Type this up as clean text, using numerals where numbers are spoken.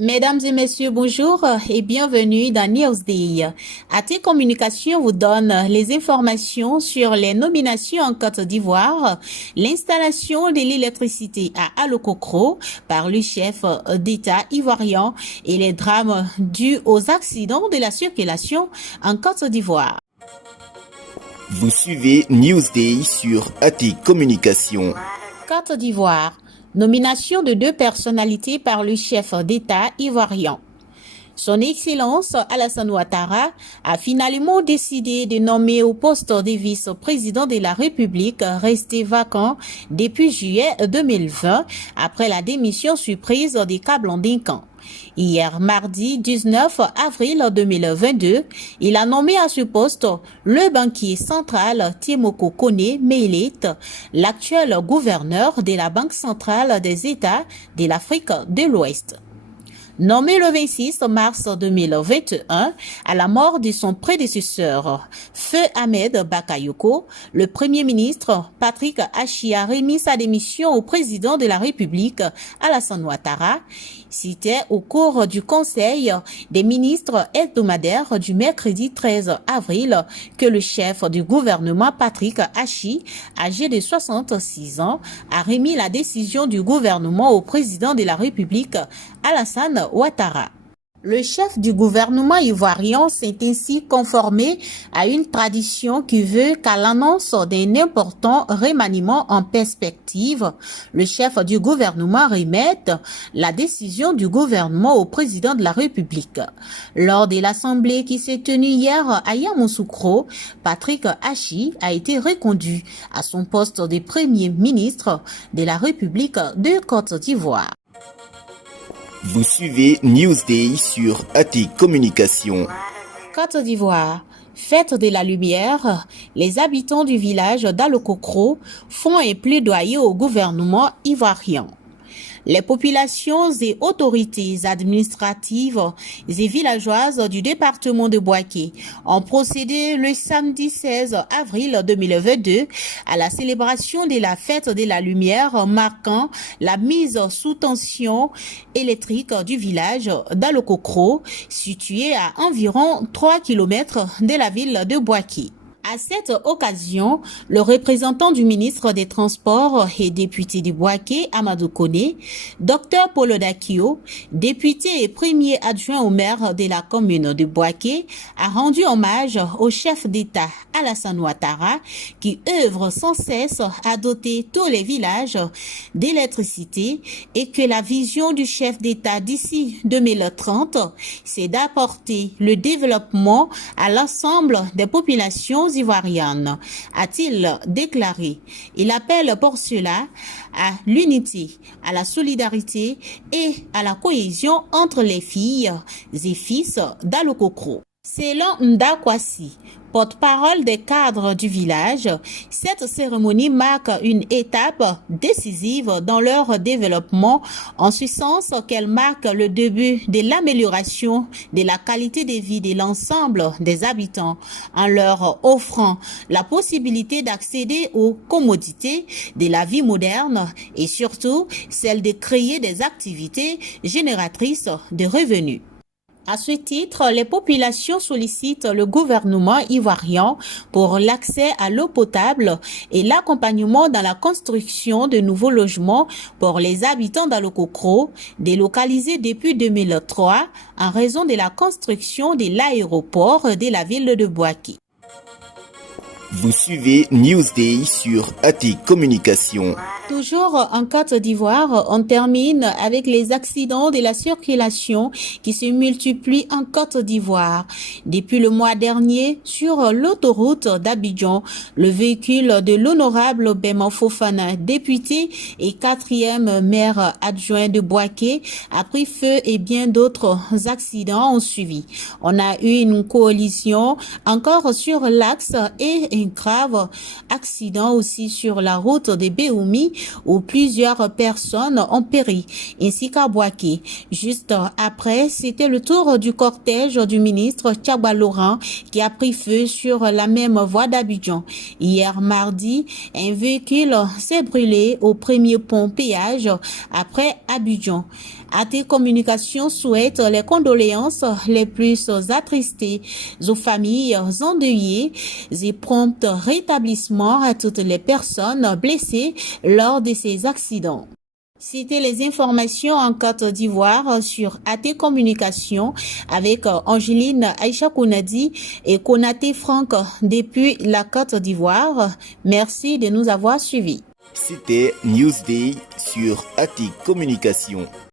Mesdames et messieurs, bonjour et bienvenue dans Newsday. AT Communication vous donne les informations sur les nominations en Côte d'Ivoire, l'installation de l'électricité à Alokokro par le chef d'État ivoirien et les drames dus aux accidents de la circulation en Côte d'Ivoire. Vous suivez Newsday sur AT Communication. Côte d'Ivoire. Nomination de deux personnalités par le chef d'État ivoirien. Son Excellence Alassane Ouattara a finalement décidé de nommer au poste de vice-président de la République resté vacant depuis juillet 2020 après la démission surprise de Kablandin Kan. Hier, mardi 19 avril 2022, il a nommé à ce poste le banquier central Tiemoko Kone Meilet, l'actuel gouverneur de la Banque centrale des États de l'Afrique de l'Ouest. Nommé le 26 mars 2021, à la mort de son prédécesseur, Feu Ahmed Bakayoko, le Premier ministre Patrick Hachi a remis sa démission au président de la République, Alassane Ouattara. C'était au cours du Conseil des ministres hebdomadaires du mercredi 13 avril que le chef du gouvernement Patrick Hachi, âgé de 66 ans, a remis la décision du gouvernement au président de la République, Alassane Ouattara. Le chef du gouvernement ivoirien s'est ainsi conformé à une tradition qui veut qu'à l'annonce d'un important remaniement en perspective, le chef du gouvernement remette la décision du gouvernement au président de la République. Lors de l'assemblée qui s'est tenue hier à Yamoussoukro, Patrick Hachi a été reconduit à son poste de Premier ministre de la République de Côte d'Ivoire. Vous suivez Newsday sur AT Communication. Côte d'Ivoire. Fête de la lumière, les habitants du village d'Alokokro font un plaidoyer au gouvernement ivoirien. Les populations et autorités administratives et villageoises du département de Bouaké ont procédé le samedi 16 avril 2022 à la célébration de la fête de la lumière marquant la mise sous tension électrique du village d'Alokokro, situé à environ 3 km de la ville de Bouaké. À cette occasion, le représentant du ministre des Transports et député du Bouaké, Amadou Kone, Dr Polo Dakio, député et premier adjoint au maire de la commune de Bouaké, a rendu hommage au chef d'État Alassane Ouattara qui œuvre sans cesse à doter tous les villages d'électricité et que la vision du chef d'État d'ici 2030, c'est d'apporter le développement à l'ensemble des populations ivoirienne, a-t-il déclaré. Il appelle pour cela à l'unité, à la solidarité et à la cohésion entre les filles et fils d'Alokokro. Selon Ndakwasi, porte-parole des cadres du village, cette cérémonie marque une étape décisive dans leur développement, en ce sens qu'elle marque le début de l'amélioration de la qualité de vie de l'ensemble des habitants, en leur offrant la possibilité d'accéder aux commodités de la vie moderne et surtout celle de créer des activités génératrices de revenus. À ce titre, les populations sollicitent le gouvernement ivoirien pour l'accès à l'eau potable et l'accompagnement dans la construction de nouveaux logements pour les habitants d'Alokokro, délocalisés depuis 2003 en raison de la construction de l'aéroport de la ville de Bouaké. Vous suivez Newsday sur AT Communication. Toujours en Côte d'Ivoire, on termine avec les accidents de la circulation qui se multiplient en Côte d'Ivoire. Depuis le mois dernier, sur l'autoroute d'Abidjan, le véhicule de l'honorable Béman Fofana, député et 4e maire adjoint de Bouaké, a pris feu et bien d'autres accidents ont suivi. On a eu une collision encore sur l'axe et un grave accident aussi sur la route de Béoumi où plusieurs personnes ont péri, ainsi qu'à Bouaké. Juste après, c'était le tour du cortège du ministre Tchagba Laurent qui a pris feu sur la même voie d'Abidjan. Hier mardi, un véhicule s'est brûlé au premier pont péage après Abidjan. AT Communication souhaite les condoléances les plus attristées aux familles endeuillées et prompt rétablissement à toutes les personnes blessées lors de ces accidents. C'était les informations en Côte d'Ivoire sur AT Communication avec Angeline Aïcha Kounadi et Konaté Franck depuis la Côte d'Ivoire. Merci de nous avoir suivis. C'était Newsday sur AT Communication.